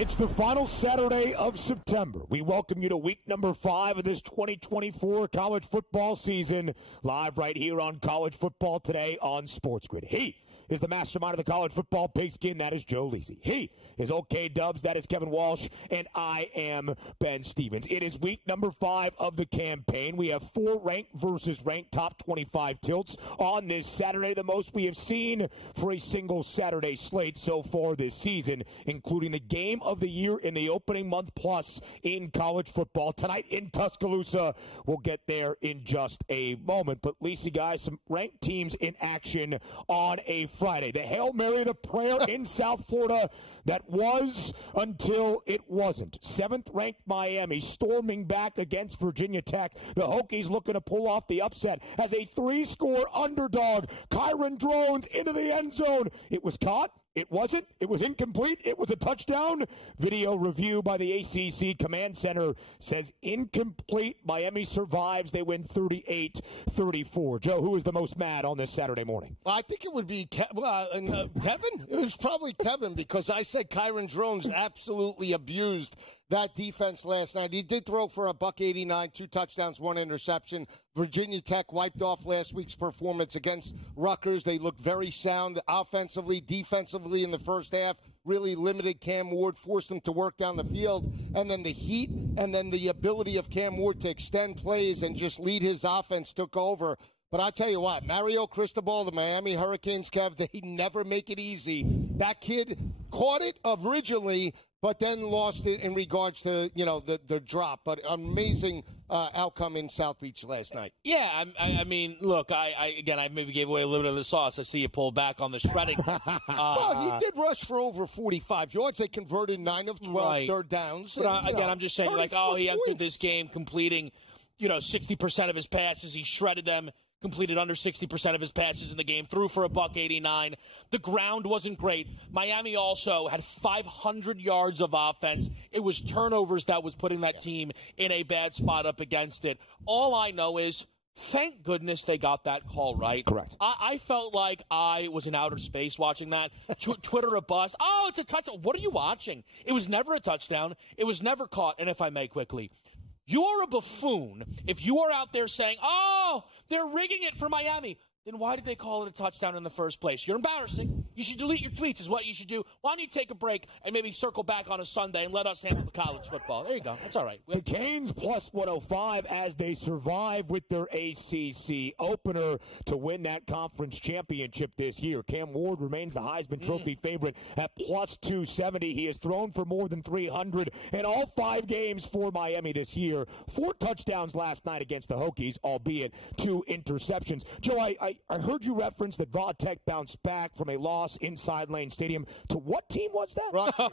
It's the final Saturday of September. We welcome you to week number 5 of this 2024 college football season, live right here on College Football Today on SportsGrid. He is the mastermind of the college football pigskin. That is Joe Lisi. He is OK Dubs. That is Kevin Walsh. And I am Ben Stevens. It is week number 5 of the campaign. We have 4 ranked versus ranked top 25 tilts on this Saturday, the most we have seen for a single Saturday slate so far this season, including the game of the year in the opening month plus in college football. Tonight in Tuscaloosa, we'll get there in just a moment. But Lisi, guys, some ranked teams in action on a Friday. The Hail Mary, the prayer in South Florida that was until it wasn't. 7th ranked Miami storming back against Virginia Tech. The Hokies looking to pull off the upset as a 3-score underdog. Kyron drones into the end zone. It was caught. It wasn't. It was incomplete. It was a touchdown. Video review by the ACC Command Center says incomplete. Miami survives. They win 38-34. Joe, who is the most mad on this Saturday morning? Well, I think it would be Kevin. It was probably Kevin because I said Kyron Drones absolutely abused that defense last night. He did throw for $189, 2 touchdowns, 1 interception. Virginia Tech wiped off last week's performance against Rutgers. They looked very sound offensively, defensively in the first half. Really limited Cam Ward, forced him to work down the field. And then the heat and then the ability of Cam Ward to extend plays and just lead his offense took over. But I'll tell you what, Mario Cristobal, the Miami Hurricanes, Kev, they never make it easy. That kid caught it originally, but then lost it in regards to, the drop. But amazing outcome in South Beach last night. Yeah, I mean, look, I maybe gave away a little bit of the sauce. I see you pull back on the shredding. Well, he did rush for over 45 yards. They converted 9 of 12 third downs. But I'm just saying, he entered this game completing, 60% of his passes. He shredded them. Completed under 60% of his passes in the game, threw for $189. The ground wasn't great. Miami also had 500 yards of offense. It was turnovers that was putting that team in a bad spot up against it. All I know is, thank goodness they got that call right. Correct. I felt like I was in outer space watching that. Twitter a bust. Oh, it's a touchdown. What are you watching? It was never a touchdown. It was never caught. And if I may quickly, you're a buffoon if you are out there saying, oh, they're rigging it for Miami. Then why did they call it a touchdown in the first place? You're embarrassing. You should delete your tweets is what you should do. Why don't you take a break and maybe circle back on a Sunday and let us handle the college football? There you go. That's all right. The Canes plus 105 as they survive with their ACC opener to win that conference championship this year. Cam Ward remains the Heisman Trophy favorite at plus 270. He has thrown for more than 300 in all 5 games for Miami this year. 4 touchdowns last night against the Hokies, albeit 2 interceptions. Joe, I heard you reference that Va Tech bounced back from a loss inside Lane Stadium. To what team was that? Rutgers.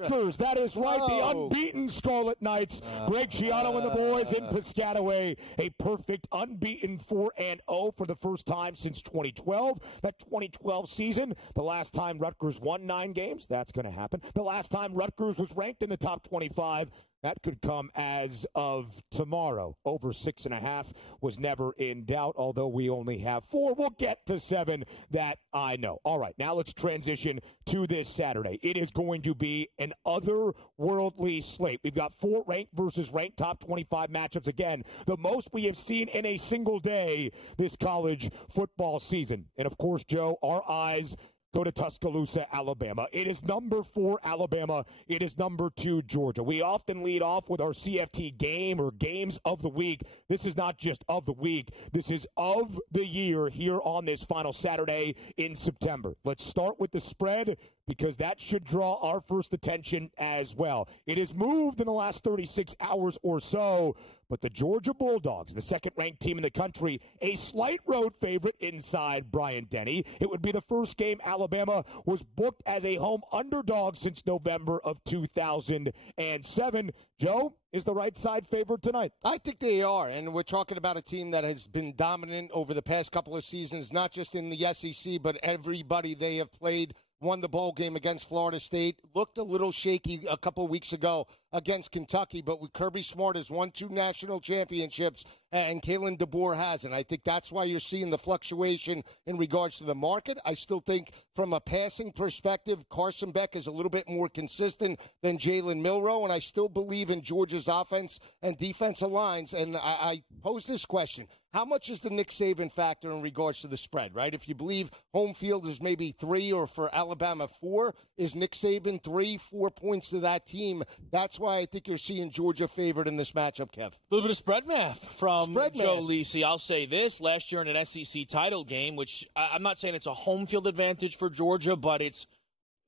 Rutgers. That is right. The unbeaten Scarlet Knights. Greg Schiano and the boys in Piscataway. A perfect unbeaten 4-0 for the first time since 2012. That 2012 season, the last time Rutgers won 9 games. That's going to happen. The last time Rutgers was ranked in the top 25. That could come as of tomorrow. Over 6.5 was never in doubt, although we only have 4. We'll get to 7, that I know. All right, now let's transition to this Saturday. It is going to be an otherworldly slate. We've got 4 ranked versus ranked top 25 matchups. Again, the most we have seen in a single day this college football season. And, of course, Joe, our eyes go to Tuscaloosa, Alabama. It is number 4, Alabama. It is number 2, Georgia. We often lead off with our CFT game or games of the week. This is not just of the week. This is of the year here on this final Saturday in September. Let's start with the spread because that should draw our first attention as well. It has moved in the last 36 hours or so, but the Georgia Bulldogs, the second-ranked team in the country, a slight road favorite inside Bryant-Denny. It would be the first game Alabama was booked as a home underdog since November of 2007. Joe, is the right side favored tonight? I think they are, and we're talking about a team that has been dominant over the past couple of seasons, not just in the SEC, but everybody they have played. Won the bowl game against Florida State. Looked a little shaky a couple of weeks ago against Kentucky, but with Kirby Smart has won 2 national championships, and Kalen DeBoer hasn't. I think that's why you're seeing the fluctuation in regards to the market. I still think from a passing perspective, Carson Beck is a little bit more consistent than Jalen Milroe, and I still believe in Georgia's offense and defensive lines. And I pose this question. How much is the Nick Saban factor in regards to the spread, right? If you believe home field is maybe 3 or for Alabama 4, is Nick Saban 3-4 points to that team? That's why I think you're seeing Georgia favored in this matchup, Kev. A little bit of spread math from Joe Lisi. I'll say this. Last year in an SEC title game, which I'm not saying it's a home field advantage for Georgia, but it's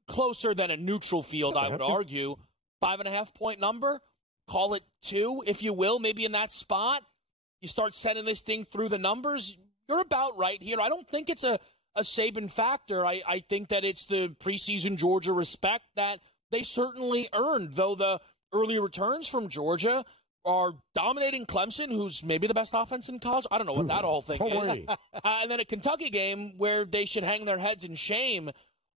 closer than a neutral field, I would argue. 5.5-point number. Call it 2, if you will, maybe in that spot. You start sending this thing through the numbers, you're about right here. I don't think it's a Saban factor. I think that it's the preseason Georgia respect that they certainly earned, though the early returns from Georgia are dominating Clemson, who's maybe the best offense in college. I don't know what that whole thing is. And then a Kentucky game where they should hang their heads in shame.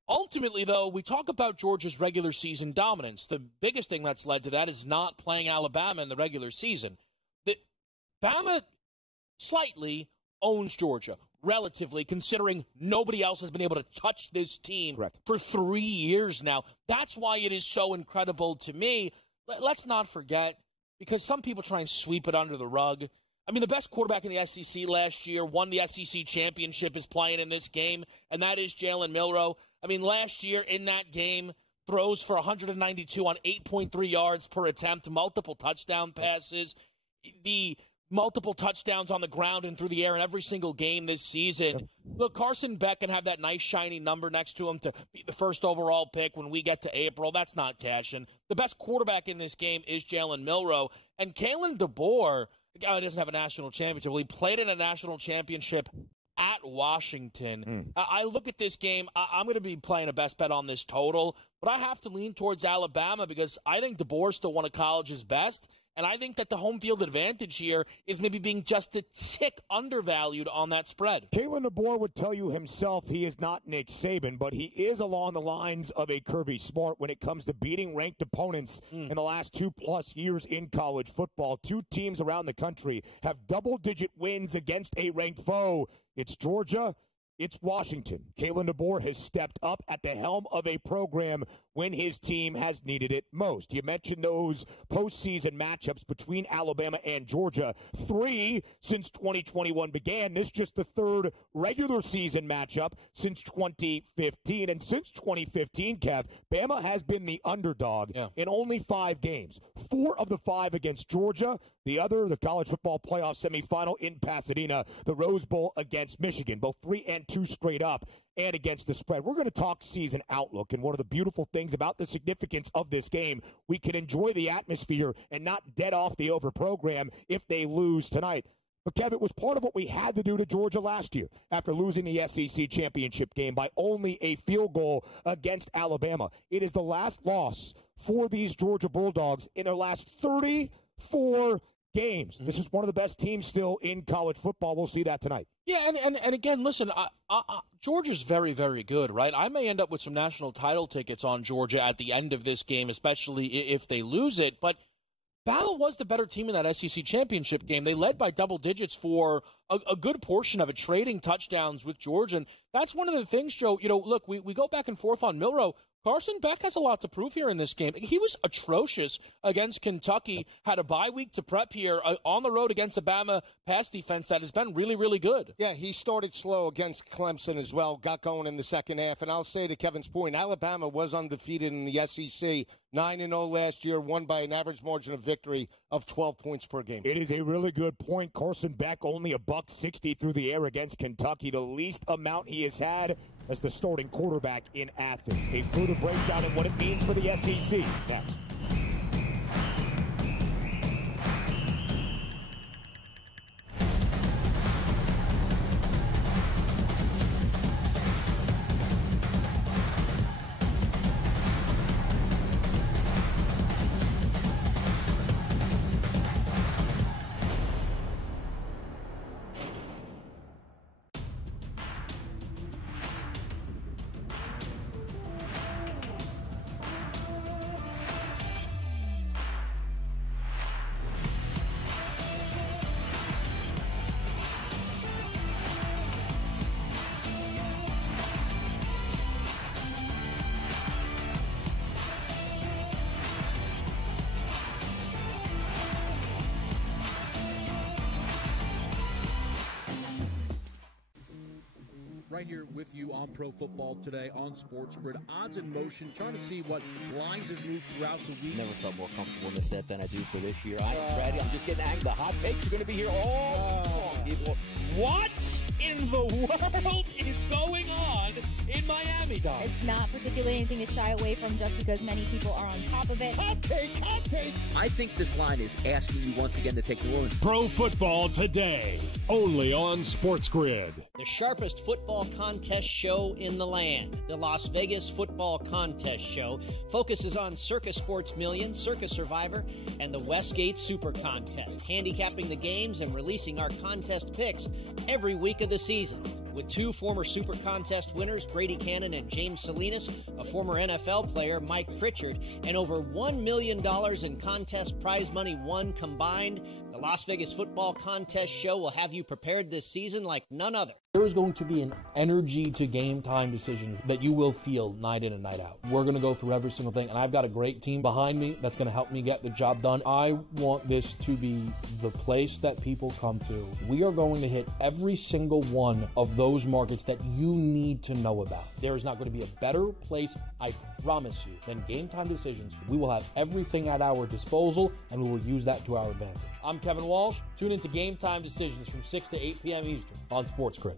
Ultimately, though, we talk about Georgia's regular season dominance. The biggest thing that's led to that is not playing Alabama in the regular season. Bama slightly owns Georgia, relatively, considering nobody else has been able to touch this team for 3 years now. That's why it is so incredible to me. Let's not forget, because some people try and sweep it under the rug. I mean, the best quarterback in the SEC last year, won the SEC championship, is playing in this game, and that is Jalen Milroe. I mean, last year in that game, throws for 192 on 8.3 yards per attempt, multiple touchdown passes. The multiple touchdowns on the ground and through the air in every single game this season. Look, Carson Beck can have that nice shiny number next to him to be the first overall pick when we get to April. That's not cashing. The best quarterback in this game is Jalen Milroe. And Kalen DeBoer, doesn't have a national championship. Well, he played in a national championship at Washington. I look at this game. I'm going to be playing a best bet on this total, but I have to lean towards Alabama because I think DeBoer still one of college's best. And I think that the home field advantage here is maybe being just a tick undervalued on that spread. Kalen DeBoer would tell you himself he is not Nick Saban, but he is along the lines of a Kirby Smart when it comes to beating ranked opponents in the last 2+ years in college football. 2 teams around the country have double-digit wins against a ranked foe. It's Georgia. It's Washington. Kalen DeBoer has stepped up at the helm of a program when his team has needed it most. You mentioned those postseason matchups between Alabama and Georgia. 3 since 2021 began. This just the 3rd regular season matchup since 2015. And since 2015, Kev, Bama has been the underdog in only 5 games. 4 of the 5 against Georgia. The other, the college football playoff semifinal in Pasadena, the Rose Bowl against Michigan, both 3-2 straight up and against the spread. We're going to talk season outlook, and one of the beautiful things about the significance of this game, we can enjoy the atmosphere and not dead off the over program if they lose tonight. But, Kev, it was part of what we had to do to Georgia last year after losing the SEC championship game by only a field goal against Alabama. It is the last loss for these Georgia Bulldogs in their last 34 games. This is one of the best teams still in college football. We'll see that tonight. Yeah, and again, listen, Georgia's very, very good, right? I may end up with some national title tickets on Georgia at the end of this game, especially if they lose it. But Bama was the better team in that SEC championship game. They led by double digits for a good portion of it, trading touchdowns with Georgia. And that's one of the things, Joe, look, we go back and forth on Milroe. Carson Beck has a lot to prove here in this game. He was atrocious against Kentucky, had a bye week to prep here on the road against the Bama pass defense that has been really, really good. Yeah, he started slow against Clemson as well, got going in the second half. And I'll say to Kevin's point, Alabama was undefeated in the SEC, 9-0 last year, won by an average margin of victory of 12 points per game. It is a really good point. Carson Beck only $160 through the air against Kentucky, the least amount he has had as the starting quarterback in Athens. A further breakdown in what it means for the SEC next. right here with you on Pro Football Today on SportsGrid. Odds in motion, trying to see what lines have moved throughout the week. Never felt more comfortable in this set than I do for this year. I'm ready. I'm just getting angry. The hot takes are going to be here all long. What in the world is going on in Miami, Dom? It's not particularly anything to shy away from just because many people are on top of it. Hot take, hot take. I think this line is asking you once again to take New Orleans. Pro Football Today, only on SportsGrid. The sharpest football contest show in the land, the Las Vegas Football Contest Show, focuses on Circus Sports Million, Circus Survivor, and the Westgate Super Contest, handicapping the games and releasing our contest picks every week of the season. With two former Super Contest winners, Brady Cannon and James Salinas, a former NFL player, Mike Pritchard, and over $1 million in contest prize money won combined, the Las Vegas Football Contest Show will have you prepared this season like none other. There is going to be an energy to game time decisions that you will feel night in and night out. We're going to go through every single thing, and I've got a great team behind me that's going to help me get the job done. I want this to be the place that people come to. We are going to hit every single one of those markets that you need to know about. There is not going to be a better place, I promise you, than Game Time Decisions. We will have everything at our disposal, and we will use that to our advantage. I'm Kevin Walsh. Tune into Game Time Decisions from 6 to 8 p.m. Eastern on SportsGrid.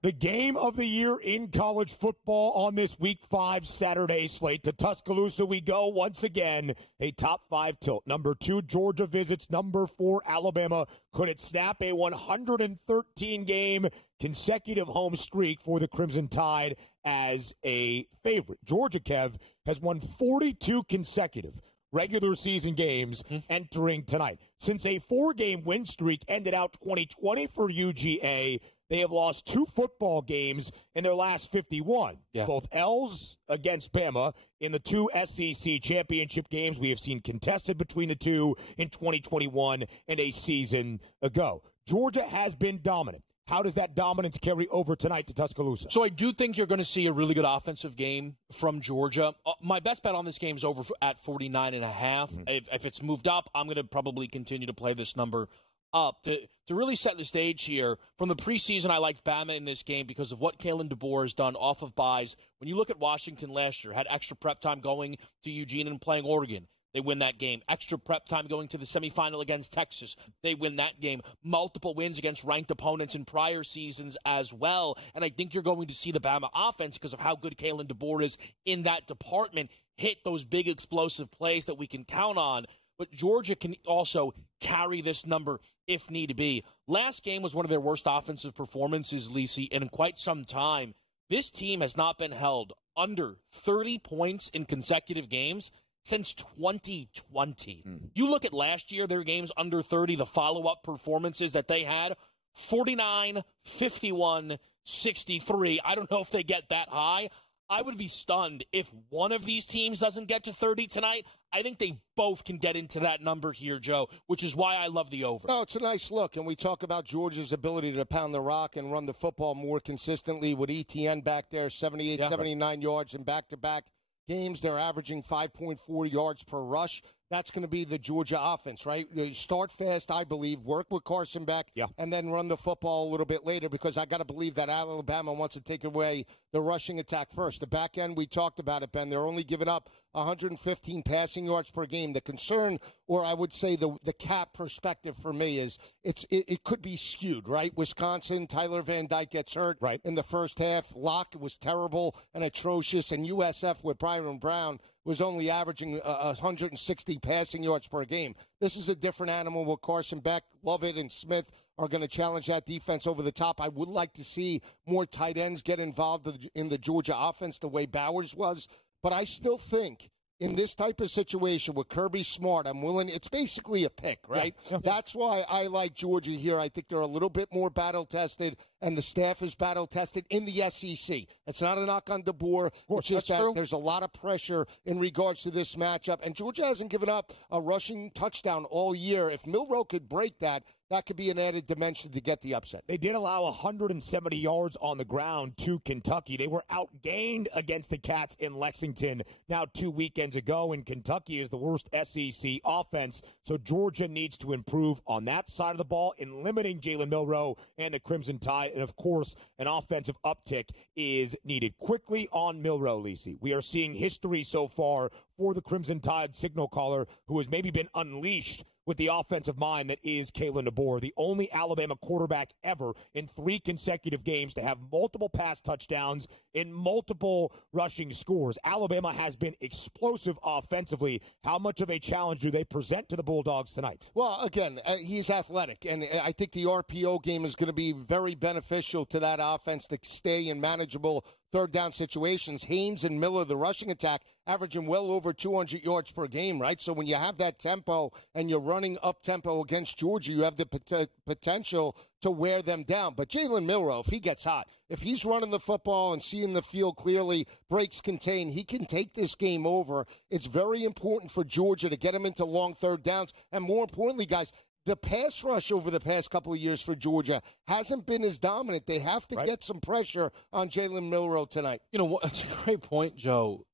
The game of the year in college football on this Week 5 Saturday slate. To Tuscaloosa we go once again. A top 5 tilt. Number 2, Georgia visits number 4, Alabama. Could it snap a 113-game consecutive home streak for the Crimson Tide as a favorite? Georgia, Kev, has won 42 consecutive regular season games entering tonight. Since a 4-game win streak ended out 2020 for UGA, they have lost 2 football games in their last 51. Yeah. Both L's against Bama in the 2 SEC championship games we have seen contested between the two in 2021 and a season ago. Georgia has been dominant. How does that dominance carry over tonight to Tuscaloosa? So I do think you're going to see a really good offensive game from Georgia. My best bet on this game is over at 49.5. If it's moved up, I'm going to probably continue to play this number up. To really set the stage here, from the preseason, I liked Bama in this game because of what Kalen DeBoer has done off of buys. When you look at Washington last year, had extra prep time going to Eugene and playing Oregon. They win that game. Extra prep time going to the semifinal against Texas. They win that game. Multiple wins against ranked opponents in prior seasons as well. And I think you're going to see the Bama offense, because of how good Kalen DeBoer is in that department, hit those big explosive plays that we can count on. But Georgia can also carry this number if need be. Last game was one of their worst offensive performances, Lisi, in quite some time. This team has not been held under 30 points in consecutive games since 2020. You look at last year, their games under 30, the follow-up performances that they had, 49, 51, 63. I don't know if they get that high. I would be stunned if one of these teams doesn't get to 30 tonight. I think they both can get into that number here, Joe, which is why I love the over. Oh, it's a nice look, and we talk about Georgia's ability to pound the rock and run the football more consistently with ETN back there, 78, 79 yards in back-to-back games. They're averaging 5.4 yards per rush. That's going to be the Georgia offense, right? You start fast, I believe, work with Carson Beck, and then run the football a little bit later, because I got to believe that Alabama wants to take away the rushing attack first. The back end, we talked about it, Ben. They're only giving up 115 passing yards per game. The concern, or I would say the cap perspective for me is it could be skewed, right? Wisconsin, Tyler Van Dyke gets hurt in the first half. Locke was terrible and atrocious, and USF with Byron Brown was only averaging 160 passing yards per game. This is a different animal with Carson Beck. Lovett and Smith are going to challenge that defense over the top. I would like to see more tight ends get involved in the Georgia offense the way Bowers was. But I still think in this type of situation with Kirby Smart, it's basically a pick, right? Yeah. That's why I like Georgia here. I think they're a little bit more battle-tested, and the staff is battle-tested in the SEC. It's not a knock on DeBoer. It's just that there's a lot of pressure in regards to this matchup, and Georgia hasn't given up a rushing touchdown all year. If Milroe could break that, that could be an added dimension to get the upset. They did allow 170 yards on the ground to Kentucky. They were outgained against the Cats in Lexington now 2 weekends ago, and Kentucky is the worst SEC offense, so Georgia needs to improve on that side of the ball in limiting Jalen Milroe and the Crimson Tide, and of course, an offensive uptick is needed. Quickly on Milroe, Lisi, we are seeing history so far for the Crimson Tide signal caller who has maybe been unleashed with the offensive mind that is Kalen DeBoer, the only Alabama quarterback ever in 3 consecutive games to have multiple pass touchdowns in multiple rushing scores. Alabama has been explosive offensively. How much of a challenge do they present to the Bulldogs tonight? Well, again, he's athletic, and I think the RPO game is going to be very beneficial to that offense to stay in manageable third down situations. Haynes and Miller, the rushing attack, averaging well over 200 yards per game, right? So when you have that tempo and you're running up tempo against Georgia, you have the potential to wear them down. But Jalen Milroe, if he gets hot, if he's running the football and seeing the field clearly, breaks contain, he can take this game over. It's very important for Georgia to get him into long third downs. And more importantly, guys, the pass rush over the past couple of years for Georgia hasn't been as dominant. They have to get some pressure on Jalen Milroe tonight. You know what? It's a great point, Joe.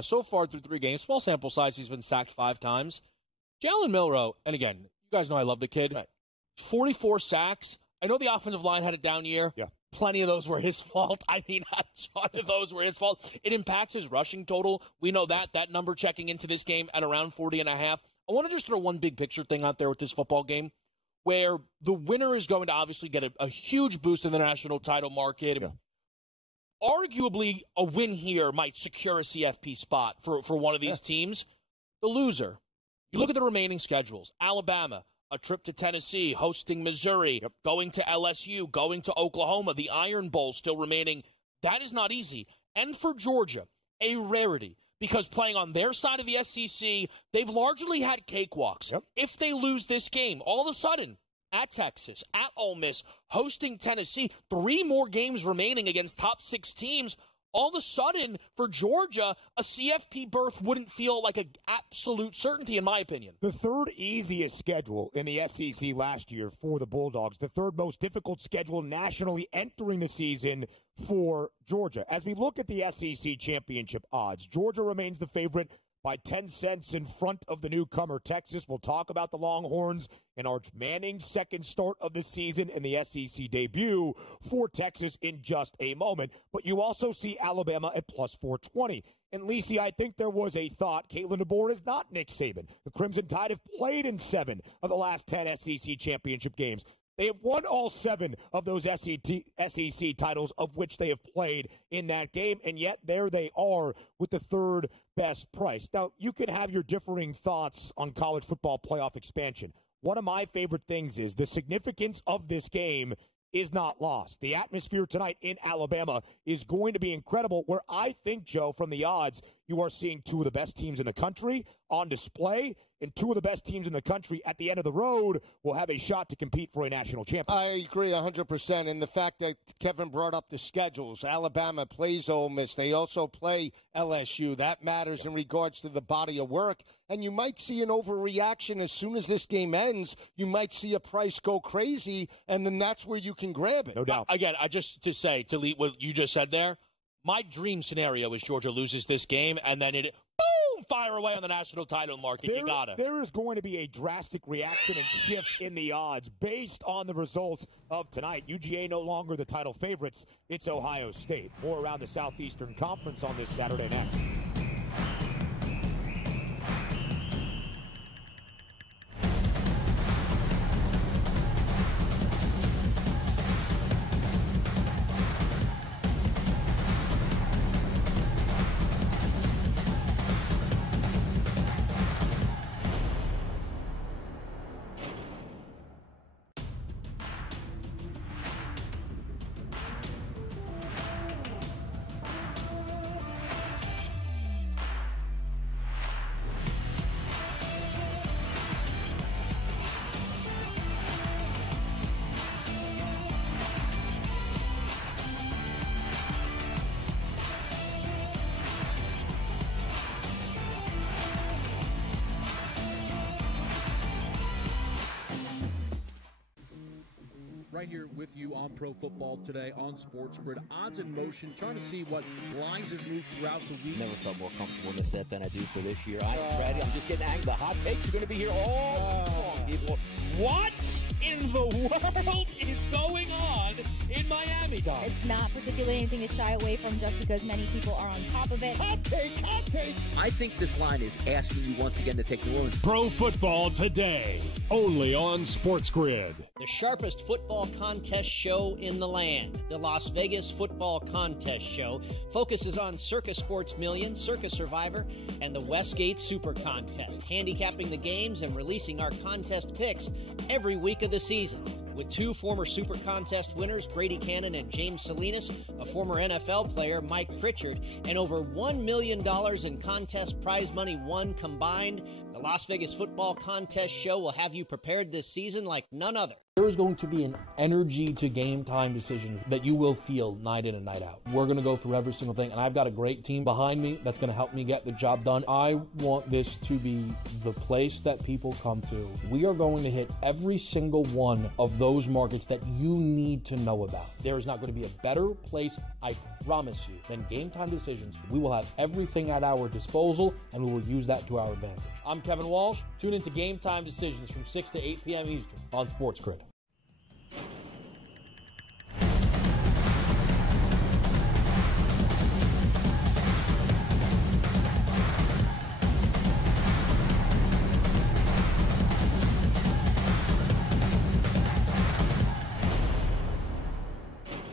So far through 3 games, small sample size, he's been sacked 5 times. Jalen Milroe, and again, you guys know I love the kid. Right. 44 sacks. I know the offensive line had a down year. Yeah. Plenty of those were his fault. I mean, a ton of those were his fault. It impacts his rushing total. We know that. That number checking into this game at around 40.5. I want to just throw one big picture thing out there with this football game where the winner is going to obviously get a huge boost in the national title market. Yeah. Arguably, a win here might secure a CFP spot for one of these teams. The loser, you look at the remaining schedules. Alabama, a trip to Tennessee, hosting Missouri, going to LSU, going to Oklahoma, the Iron Bowl still remaining. That is not easy. And for Georgia, a rarity. Because playing on their side of the SEC, they've largely had cakewalks. If they lose this game, all of a sudden, at Texas, at Ole Miss, hosting Tennessee, 3 more games remaining against top 6 teams, all of a sudden, for Georgia, a CFP berth wouldn't feel like an absolute certainty, in my opinion. The 3rd easiest schedule in the SEC last year for the Bulldogs, the 3rd most difficult schedule nationally entering the season for Georgia. As we look at the SEC championship odds, Georgia remains the favorite by 10 cents in front of the newcomer Texas. We'll talk about the Longhorns and Arch Manning's second start of the season and the SEC debut for Texas in just a moment. But you also see Alabama at plus 420. And, Lisi, I think there was a thought Kalen DeBoer is not Nick Saban. The Crimson Tide have played in 7 of the last 10 SEC championship games. They have won all 7 of those SEC titles of which they have played in that game, and yet there they are with the 3rd best price. Now, you could have your differing thoughts on college football playoff expansion. One of my favorite things is the significance of this game is not lost. The atmosphere tonight in Alabama is going to be incredible, where I think, Joe, from the odds, you are seeing 2 of the best teams in the country on display, and 2 of the best teams in the country at the end of the road will have a shot to compete for a national championship. I agree 100%. And the fact that Kevin brought up the schedules, Alabama plays Ole Miss. They also play LSU. That matters in regards to the body of work. And you might see an overreaction as soon as this game ends. You might see a price go crazy, and then that's where you can grab it. No doubt. Again, to lead what you just said there, my dream scenario is Georgia loses this game, and then it boom, fire away on the national title market. You got it. There is going to be a drastic reaction and shift in the odds based on the results of tonight. UGA no longer the title favorites. It's Ohio State. More around the Southeastern Conference on this Saturday next. Right here with you on Pro Football Today on SportsGrid. Odds in motion, trying to see what lines have moved throughout the week. Never felt more comfortable in the set than I do for this year. I'm ready. I'm just getting angry. The hot takes are going to be here all long. People, What in the world is going on in Miami, Dom? It's not particularly anything to shy away from just because many people are on top of it. Hot take, hot take. I think this line is asking you once again to take New Orleans. Pro Football Today, only on SportsGrid. The sharpest football contest show in the land, the Las Vegas Football Contest Show, focuses on Circus Sports Million, Circus Survivor, and the Westgate Super Contest, handicapping the games and releasing our contest picks every week of the season. With two former Super Contest winners, Brady Cannon and James Salinas, a former NFL player, Mike Pritchard, and over $1 million in contest prize money won combined, the Las Vegas Football Contest Show will have you prepared this season like none other. There is going to be an energy to game time decisions that you will feel night in and night out. We're going to go through every single thing, and I've got a great team behind me that's going to help me get the job done. I want this to be the place that people come to. We are going to hit every single one of those markets that you need to know about. There is not going to be a better place, I promise you, than Game Time Decisions. We will have everything at our disposal, and we will use that to our advantage. I'm Kevin Walsh. Tune into Game Time Decisions from 6 to 8 p.m. Eastern on SportsGrid.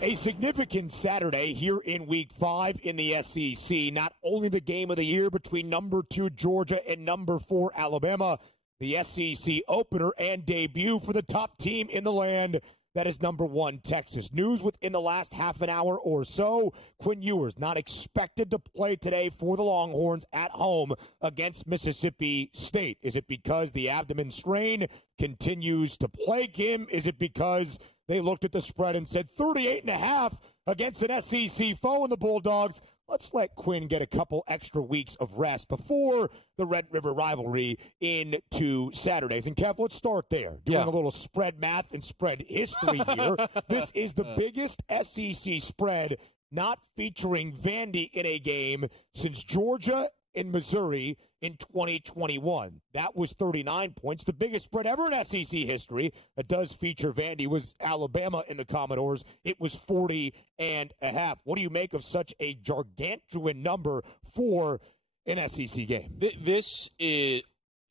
A significant Saturday here in Week 5 in the SEC. Not only the game of the year between number 2 Georgia and number 4 Alabama, the SEC opener and debut for the top team in the land, that is number 1 Texas. News within the last half an hour or so. Quinn Ewers not expected to play today for the Longhorns at home against Mississippi State. Is it because the abdomen strain continues to plague him? Is it because they looked at the spread and said 38.5 against an SEC foe in the Bulldogs? Let's let Quinn get a couple extra weeks of rest before the Red River rivalry into Saturdays. And, Kev, let's start there. Doing a little spread math and spread history here. This is the biggest SEC spread not featuring Vandy in a game since Georgia and Missouri in 2021. That was 39 points. The biggest spread ever in SEC history that does feature Vandy was Alabama in the Commodores. It was 40.5. What do you make of such a gargantuan number for an SEC game? This is,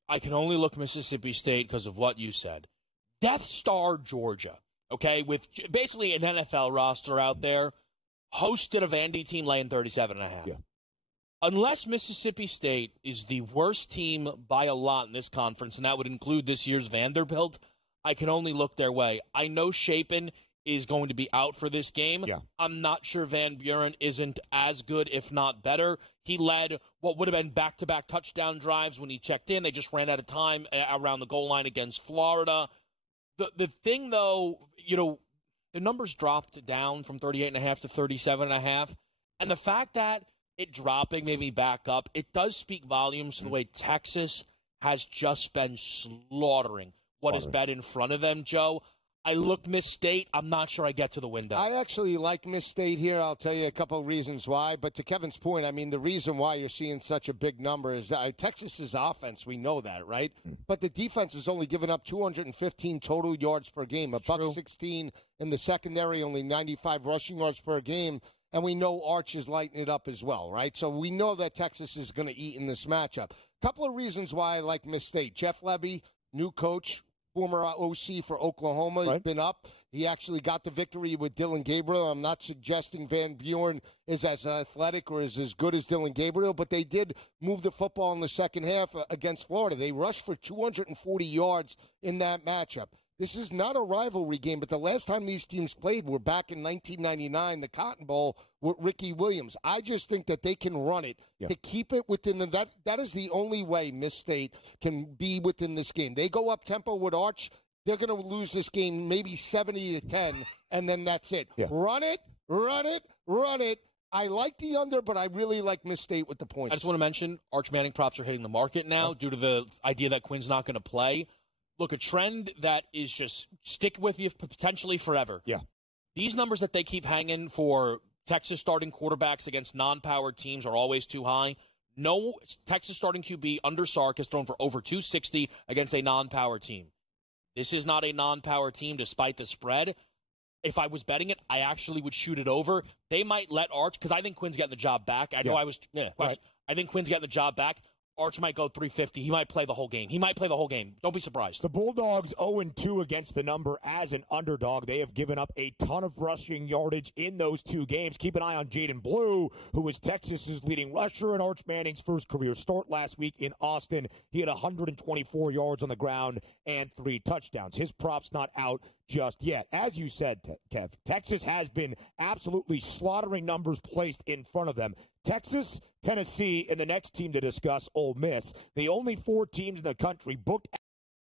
I can only look Mississippi State because of what you said. Death Star Georgia, okay, with basically an NFL roster out there, hosted a Vandy team laying 37.5. Yeah. Unless Mississippi State is the worst team by a lot in this conference, and that would include this year's Vanderbilt, I can only look their way. I know Chapin is going to be out for this game. Yeah. I'm not sure Van Buren isn't as good, if not better. He led what would have been back-to-back touchdown drives when he checked in. They just ran out of time around the goal line against Florida. The thing, though, you know, the numbers dropped down from 38.5 to 37.5, and the fact that it dropping, maybe back up, it does speak volumes to the way Texas has just been slaughtering what is bet in front of them, Joe. I looked Miss State. I'm not sure I get to the window. I actually like Miss State here. I'll tell you a couple of reasons why. But to Kevin's point, I mean, the reason why you're seeing such a big number is that Texas's offense, we know that, right? But the defense has only given up 215 total yards per game, $116 in the secondary, only 95 rushing yards per game. And we know Arch is lighting it up as well, right? So we know that Texas is going to eat in this matchup. A couple of reasons why I like Miss State. Jeff Lebby, new coach, former OC for Oklahoma, has been up. He actually got the victory with Dylan Gabriel. I'm not suggesting Van Buren is as athletic or is as good as Dylan Gabriel, but they did move the football in the second half against Florida. They rushed for 240 yards in that matchup. This is not a rivalry game, but the last time these teams played were back in 1999, the Cotton Bowl with Ricky Williams. I just think that they can run it to keep it within the that is the only way Miss State can be within this game. They go up tempo with Arch, they're going to lose this game maybe 70-10, and then that's it. Yeah. Run it, run it, run it. I like the under, but I really like Miss State with the points. I just want to mention Arch Manning props are hitting the market now due to the idea that Quinn's not going to play. Look, a trend that is just stick with you potentially forever. Yeah. These numbers that they keep hanging for Texas starting quarterbacks against non-powered teams are always too high. No Texas starting QB under Sark has thrown for over 260 against a non-power team. This is not a non-power team despite the spread. If I was betting it, I actually would shoot it over. They might let Arch, because I think Quinn's getting the job back. I know I think Quinn's getting the job back. Arch might go 350. He might play the whole game. Don't be surprised. The Bulldogs 0-2 against the number as an underdog. They have given up a ton of rushing yardage in those 2 games. Keep an eye on Jaden Blue, who was Texas's leading rusher in Arch Manning's first career start last week in Austin. He had 124 yards on the ground and 3 touchdowns. His prop's not out just yet. As you said, Kev, Texas has been absolutely slaughtering numbers placed in front of them. Texas, Tennessee, and the next team to discuss, Ole Miss. The only 4 teams in the country booked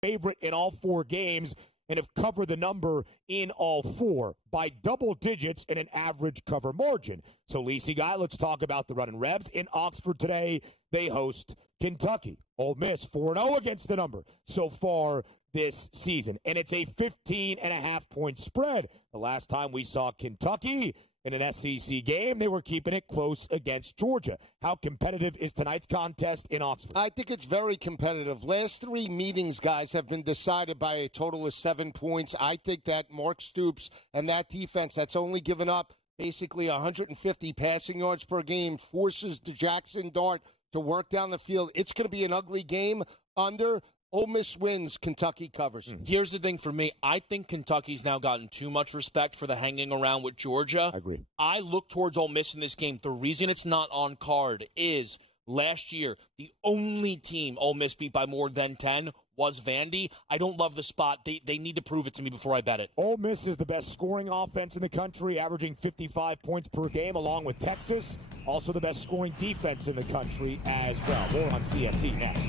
favorite in all 4 games and have covered the number in all 4 by double digits in an average cover margin. So, Lisi guy, let's talk about the Running Rebs. In Oxford today, they host Kentucky. Ole Miss 4-0 against the number so far this season. And it's a 15.5-point spread. The last time we saw Kentucky in an SEC game, they were keeping it close against Georgia. How competitive is tonight's contest in Oxford? I think it's very competitive. Last 3 meetings, guys, have been decided by a total of 7 points. I think that Mark Stoops and that defense that's only given up basically 150 passing yards per game forces the Jackson Dart to work down the field. It's going to be an ugly game under. Ole Miss wins, Kentucky covers. Here's the thing for me. I think Kentucky's now gotten too much respect for the hanging around with Georgia. I agree. I look towards Ole Miss in this game. The reason it's not on card is last year, the only team Ole Miss beat by more than 10 was Vandy. I don't love the spot. They need to prove it to me before I bet it. Ole Miss is the best scoring offense in the country, averaging 55 points per game, along with Texas. Also the best scoring defense in the country as well. More on CFT next.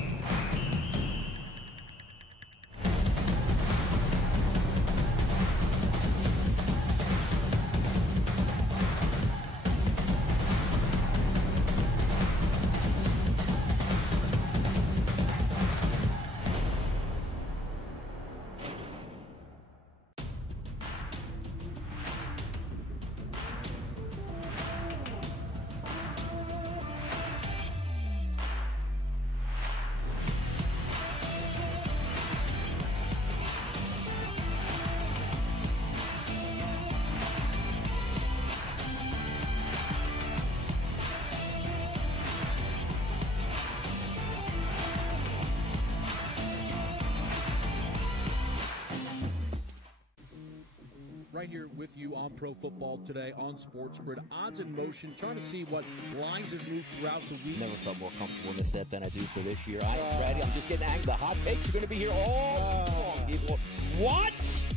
Right here with you on Pro Football Today on SportsGrid. Odds in motion, trying to see what lines have moved throughout the week. Never felt more comfortable in this set than I do for this year. I'm ready. I'm just getting angry. The hot takes are going to be here all long. What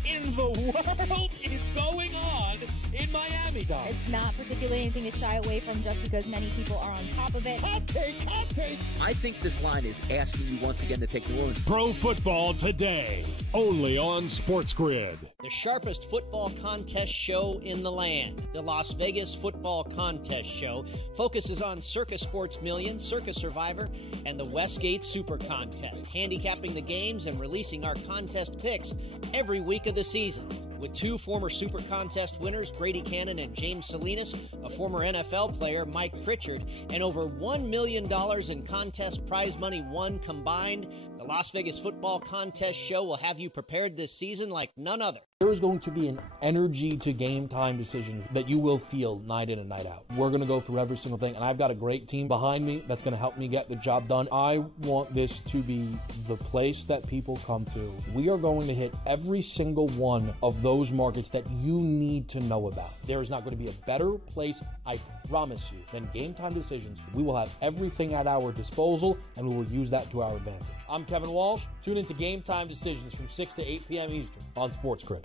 in the world is going on in Miami, Dom? It's not particularly anything to shy away from just because many people are on top of it. Hot take, hot take. I think this line is asking you once again to take New Orleans. Pro Football Today, only on SportsGrid. The sharpest football contest show in the land, the Las Vegas Football Contest Show, focuses on Circa Sports Million, Circa Survivor, and the Westgate Super Contest, handicapping the games and releasing our contest picks every week of the season. With 2 former Super Contest winners, Brady Cannon and James Salinas, a former NFL player, Mike Pritchard, and over $1 million in contest prize money won combined, the Las Vegas Football Contest Show will have you prepared this season like none other. There is going to be an energy to game time decisions that you will feel night in and night out. We're going to go through every single thing, and I've got a great team behind me that's going to help me get the job done. I want this to be the place that people come to. We are going to hit every single one of those markets that you need to know about. There is not going to be a better place, I promise you, than game time decisions. We will have everything at our disposal, and we will use that to our advantage. I'm Kevin Walsh. Tune into Game Time Decisions from 6 to 8 p.m. Eastern on SportsGrid.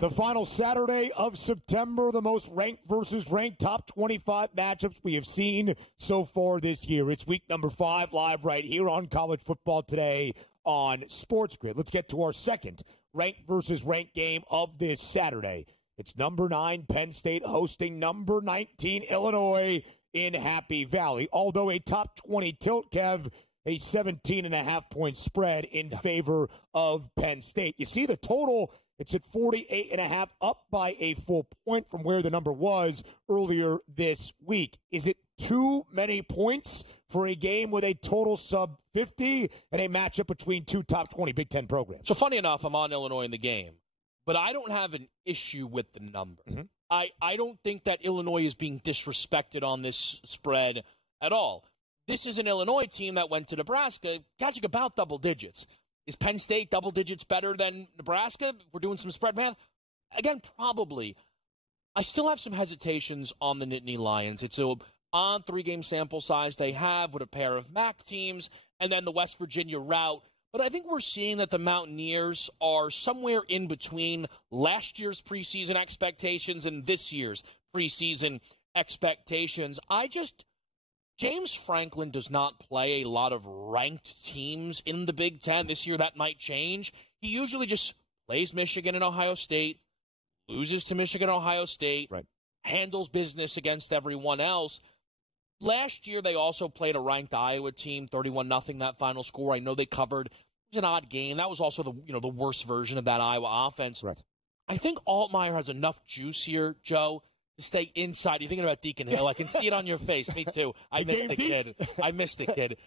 The final Saturday of September, the most ranked versus ranked top 25 matchups we have seen so far this year. It's week number 5 live right here on College Football Today on SportsGrid. Let's get to our second ranked versus ranked game of this Saturday. It's number 9 Penn State hosting number 19 Illinois in Happy Valley. Although a top 20 tilt, Kev, a 17.5-point spread in favor of Penn State. You see the total, it's at 48.5, up by a full point from where the number was earlier this week. Is it too many points for a game with a total sub 50 and a matchup between two top 20 Big Ten programs? So funny enough, I'm on Illinois in the game, but I don't have an issue with the number. Mm-hmm. I don't think that Illinois is being disrespected on this spread at all. This is an Illinois team that went to Nebraska, catching about double digits. Is Penn State double digits better than Nebraska? We're doing some spread math. Again, probably. I still have some hesitations on the Nittany Lions. It's an odd 3-game sample size they have with a pair of MAC teams and then the West Virginia route. But I think we're seeing that the Mountaineers are somewhere in between last year's preseason expectations and this year's preseason expectations. James Franklin does not play a lot of ranked teams in the Big Ten. This year that might change. He usually just plays Michigan and Ohio State, loses to Michigan and Ohio State, right, handles business against everyone else. Last year, they also played a ranked Iowa team, 31-0, that final score. I know they covered. It was an odd game. That was also the worst version of that Iowa offense. Right. I think Altmaier has enough juice here, Joe, to stay inside. You're thinking about Deacon Hill. I can see it on your face. Me too. I missed the kid.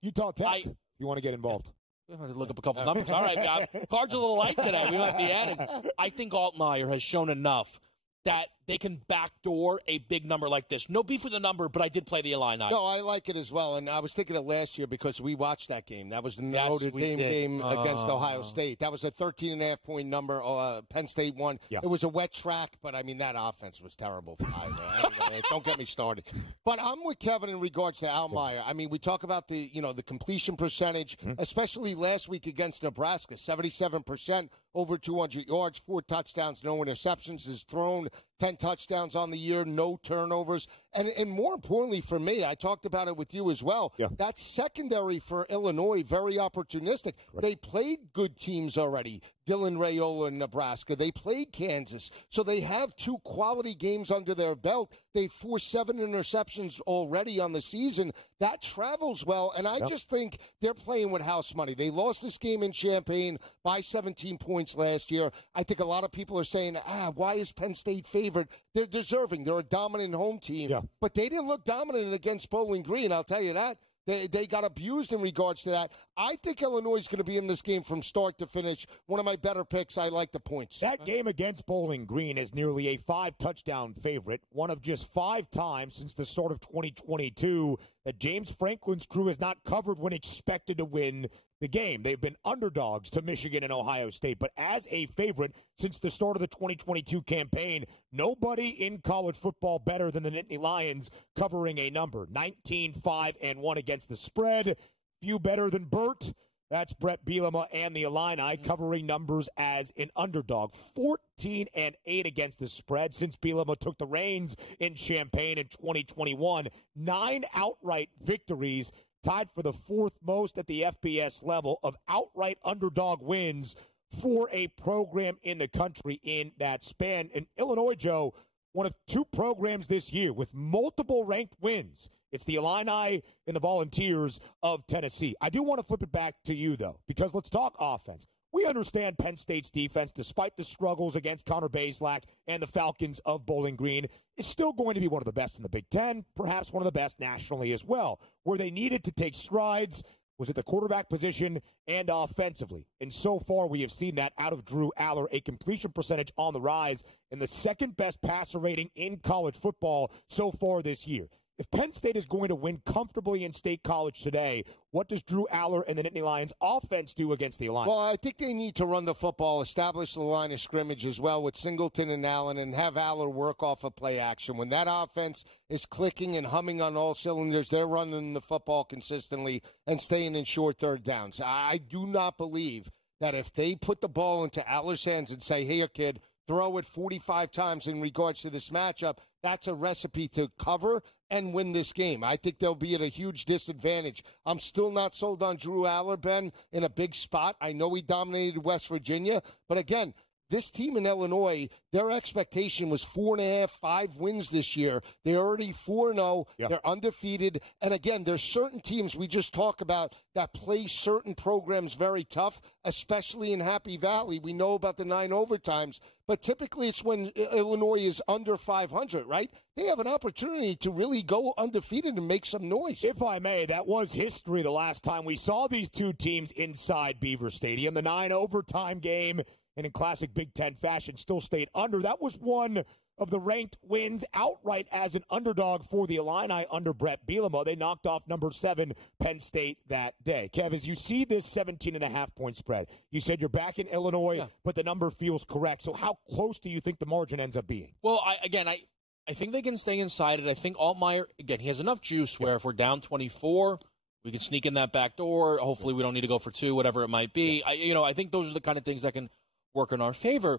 Utah Tech. You want to get involved? Look up a couple numbers. All right, Cards are a little light today. We might be adding. I think Altmaier has shown enough that they can backdoor a big number like this. No beef with the number, but I did play the Illini. No, I like it as well, and I was thinking of last year because we watched that game. That was the Notre Dame game against Ohio State. That was a 13.5-point number. Penn State won. Yeah. It was a wet track, but, I mean, that offense was terrible for Iowa. Don't get me started. But I'm with Kevin in regards to Altmaier. I mean, we talk about the completion percentage, especially last week against Nebraska, 77%, over 200 yards, 4 touchdowns, no interceptions, has thrown 10 touchdowns on the year, no turnovers. And more importantly for me, I talked about it with you as well, that secondary for Illinois, very opportunistic. Right. They played good teams already, Dylan Raiola in Nebraska. They played Kansas. So they have 2 quality games under their belt. They forced 7 interceptions already on the season. That travels well, and I just think they're playing with house money. They lost this game in Champaign by 17 points last year. I think a lot of people are saying, why is Penn State favored? They're deserving. They're a dominant home team. Yeah. But they didn't look dominant against Bowling Green, I'll tell you that. They got abused in regards to that. I think Illinois is going to be in this game from start to finish. One of my better picks. I like the points. That game against Bowling Green is nearly a 5-touchdown favorite, one of just 5 times since the start of 2022 that James Franklin's crew has not covered when expected to win the game. They've been underdogs to Michigan and Ohio State, but as a favorite since the start of the 2022 campaign, nobody in college football better than the Nittany Lions covering a number. 19-5-1 against the spread. Few better than Burt. That's Brett Bielema and the Illini covering numbers as an underdog. 14-8 against the spread since Bielema took the reins in Champaign in 2021. 9 outright victories, tied for the 4th most at the FBS level of outright underdog wins for a program in the country in that span. And Illinois, Joe, one of 2 programs this year with multiple ranked wins. It's the Illini and the Volunteers of Tennessee. I do want to flip it back to you, though, because let's talk offense. We understand Penn State's defense, despite the struggles against Connor Bazelak and the Falcons of Bowling Green, is still going to be one of the best in the Big Ten, perhaps one of the best nationally as well. Where they needed to take strides was at the quarterback position and offensively. And so far, we have seen that out of Drew Aller, a completion percentage on the rise and the 2nd-best passer rating in college football so far this year. If Penn State is going to win comfortably in State College today, what does Drew Aller and the Nittany Lions offense do against the Illini? Well, I think they need to run the football, establish the line of scrimmage as well with Singleton and Allen, and have Aller work off of play action. When that offense is clicking and humming on all cylinders, they're running the football consistently and staying in short 3rd downs. I do not believe that if they put the ball into Aller's hands and say, "Here, kid, throw it 45 times in regards to this matchup," that's a recipe to cover and win this game. I think they'll be at a huge disadvantage. I'm still not sold on Drew Aller, Ben, in a big spot. I know he dominated West Virginia, but again, this team in Illinois, their expectation was 4.5, 5 wins this year. They're already 4-0. Yep. They're undefeated. And again, there's certain teams we just talk about that play certain programs very tough, especially in Happy Valley. We know about the 9 overtimes, but typically it's when Illinois is under 500, right? They have an opportunity to really go undefeated and make some noise. If I may, that was history the last time we saw these two teams inside Beaver Stadium. The 9 overtime game, and in classic Big Ten fashion, still stayed under. That was one of the ranked wins outright as an underdog for the Illini under Brett Bielema. They knocked off number 7 Penn State that day. Kev, as you see this 17.5-point spread, you said you're back in Illinois, but the number feels correct. So how close do you think the margin ends up being? Well, I think they can stay inside it. I think Altmaier, again, he has enough juice where if we're down 24, we can sneak in that back door. Hopefully we don't need to go for 2, whatever it might be. I think those are the kind of things that can work in our favor.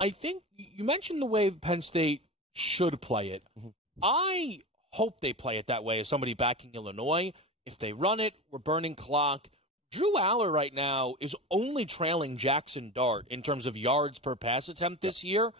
I think you mentioned the way Penn State should play it. Mm-hmm. I hope they play it that way as somebody backing Illinois. If they run it, we're burning clock. Drew Aller right now is only trailing Jackson Dart in terms of yards per pass attempt this year.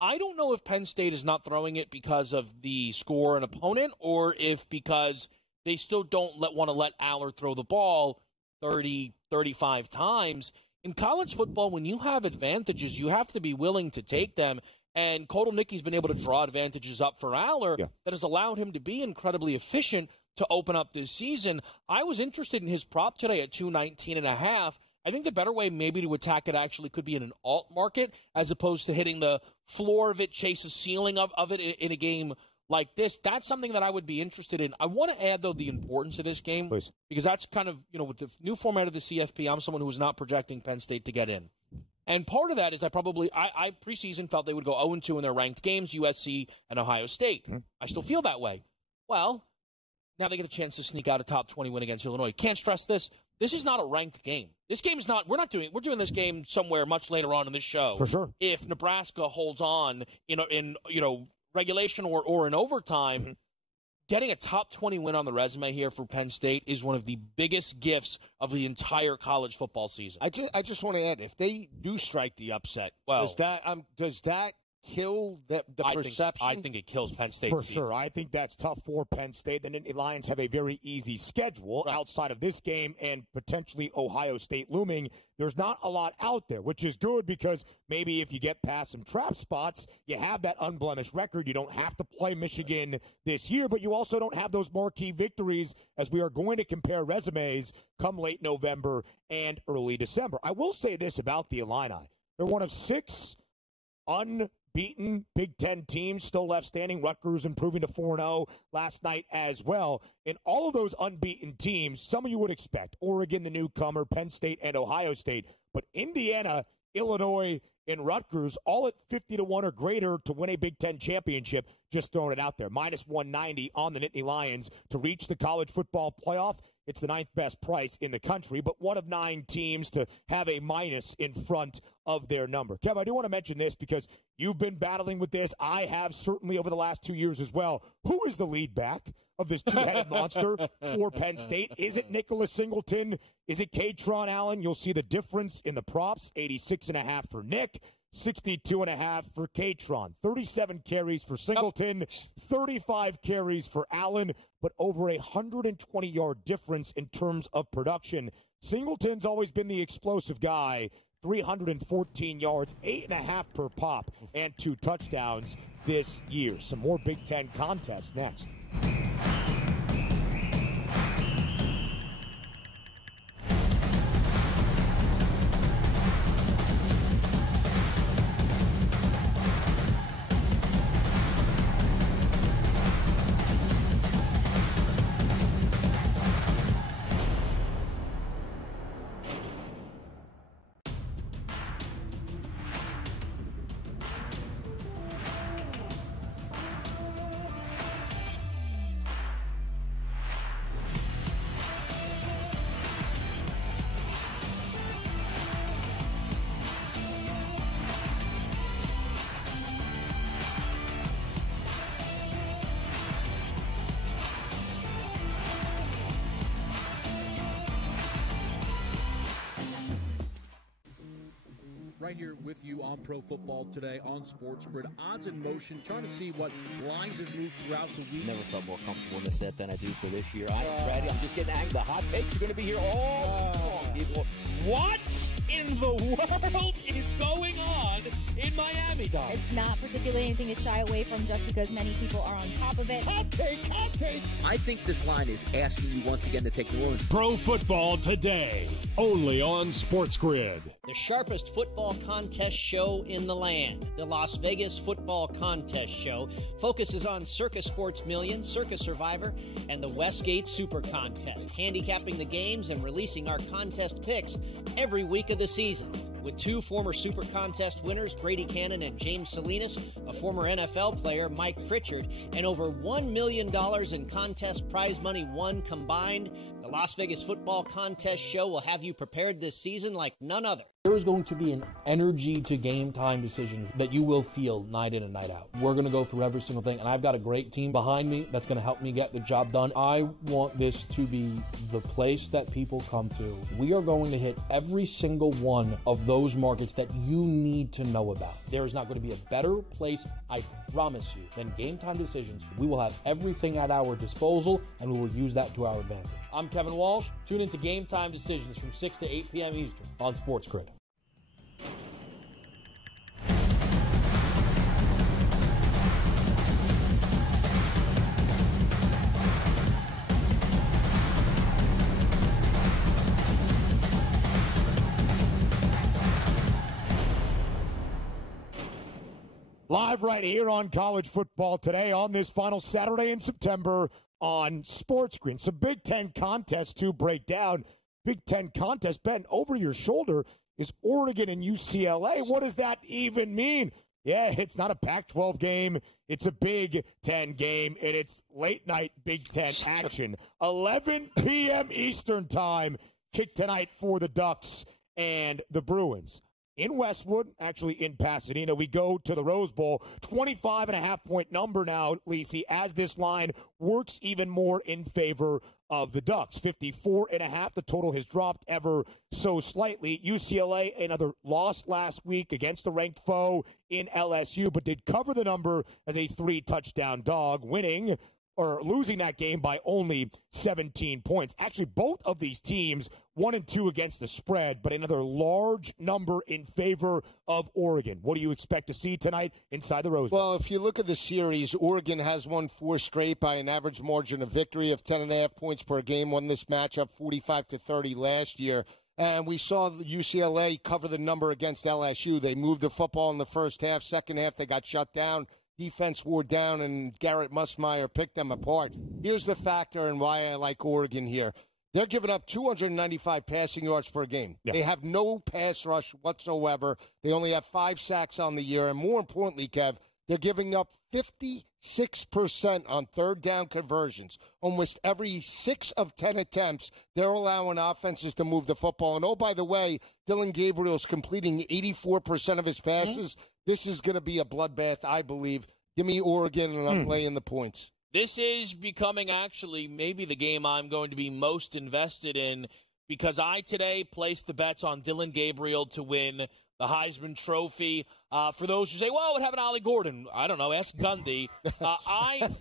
I don't know if Penn State is not throwing it because of the score and opponent or if because they still don't want to let Aller throw the ball 30, 35 times. In college football, when you have advantages, you have to be willing to take them. And Kotelnicki's been able to draw advantages up for Aller that has allowed him to be incredibly efficient to open up this season. I was interested in his prop today at 219.5. I think the better way maybe to attack it actually could be in an alt market as opposed to hitting the floor of it, chase the ceiling of it in a game like this. That's something that I would be interested in. I want to add, though, the importance of this game. Please. Because that's kind of, with the new format of the CFP, I'm someone who was not projecting Penn State to get in. And part of that is I preseason felt they would go 0-2 in their ranked games, USC and Ohio State. Mm-hmm. I still feel that way. Well, now they get a chance to sneak out a top 20 win against Illinois. Can't stress this. This is not a ranked game. This game is not. We're doing this game somewhere much later on in this show. For sure. If Nebraska holds on in regulation or in overtime, getting a top 20 win on the resume here for Penn State is one of the biggest gifts of the entire college football season. I just want to add, if they do strike the upset, does that kill the perception? I think it kills Penn State. For sure. I think that's tough for Penn State. The Nittany Lions have a very easy schedule outside of this game and potentially Ohio State looming. There's not a lot out there, which is good because maybe if you get past some trap spots, you have that unblemished record. You don't have to play Michigan this year, but you also don't have those marquee victories as we are going to compare resumes come late November and early December. I will say this about the Illini. They're one of 6 unbeaten Big Ten teams still left standing. Rutgers improving to 4-0 last night as well. In all of those unbeaten teams, some of you would expect Oregon, the newcomer, Penn State, and Ohio State. But Indiana, Illinois, and Rutgers, all at 50-1 or greater to win a Big Ten championship. Just throwing it out there. Minus 190 on the Nittany Lions to reach the college football playoff. It's the 9th best price in the country, but one of 9 teams to have a minus in front of their number. Kev, I do want to mention this because you've been battling with this. I have certainly over the last 2 years as well. Who is the lead back of this two-headed monster for Penn State? Is it Nicholas Singleton? Is it Katron Allen? You'll see the difference in the props. 86.5 for Nick. 62.5 for Katron. 37 carries for Singleton. 35 carries for Allen, but over 120-yard difference in terms of production. Singleton's always been the explosive guy. 314 yards, 8.5 per pop, and 2 touchdowns this year. Some more Big Ten contests next. right here with you on Pro Football Today on SportsGrid. Odds in motion, trying to see what lines have moved throughout the week. Never felt more comfortable in the set than I do for this year. I'm ready. I'm just getting angry. The hot takes are going to be here all long. People, What in the world is going on in Miami, Dog? It's not particularly anything to shy away from just because many people are on top of it. Hot take, hot take. I think this line is asking you once again to take New Orleans. Pro Football Today, only on SportsGrid. The sharpest football contest show in the land, the Las Vegas Football Contest Show, focuses on Circus Sports Million, Circus Survivor, and the Westgate Super Contest, handicapping the games and releasing our contest picks every week of the season. With two former Super Contest winners, Brady Cannon and James Salinas, a former NFL player, Mike Pritchard, and over $1 million in contest prize money won combined, the Las Vegas Football Contest Show will have you prepared this season like none other. There is going to be an energy to game time decisions that you will feel night in and night out. We're going to go through every single thing, and I've got a great team behind me that's going to help me get the job done. I want this to be the place that people come to. We are going to hit every single one of those markets that you need to know about. There is not going to be a better place, I promise you, than Game Time Decisions. We will have everything at our disposal, and we will use that to our advantage. I'm Kevin Walsh. Tune into Game Time Decisions from 6 to 8 p.m. Eastern on SportsGrid. Live right here on College Football Today on this final Saturday in September on SportsGrid. Some Big Ten contests to break down. Big Ten contest, Ben, over your shoulder is Oregon and UCLA. What does that even mean? Yeah, it's not a Pac-12 game. It's a Big Ten game, and it's late-night Big Ten action. 11 p.m. Eastern time, kick tonight for the Ducks and the Bruins. In Westwood, actually in Pasadena, we go to the Rose Bowl. 25.5-point number now, Lisi, as this line works even more in favor of the Ducks. 54.5, the total has dropped ever so slightly. UCLA, another loss last week against the ranked foe in LSU, but did cover the number as a 3-touchdown dog, winning or losing that game by only 17 points. Actually, both of these teams 1-2 against the spread, but another large number in favor of Oregon. What do you expect to see tonight inside the Rose Bowl? Well, if you look at the series, Oregon has won 4 straight by an average margin of victory of 10.5 points per game. Won this matchup 45-30 last year. And we saw UCLA cover the number against LSU. They moved the football in the first half. Second half, they got shut down. Defense wore down, and Garrett Musmeyer picked them apart. Here's the factor and why I like Oregon here. They're giving up 295 passing yards per game. Yeah. They have no pass rush whatsoever. They only have 5 sacks on the year. And more importantly, Kev, they're giving up 56% on third down conversions. Almost every 6 of 10 attempts, they're allowing offenses to move the football. And, oh, by the way, Dylan Gabriel's completing 84% of his passes. Mm-hmm. This is going to be a bloodbath, I believe. Give me Oregon, and I'm laying the points. This is becoming actually maybe the game I'm going to be most invested in because I today placed the bets on Dylan Gabriel to win the Heisman Trophy. For those who say, well, what happened to Ollie Gordon? I don't know. Ask Gundy.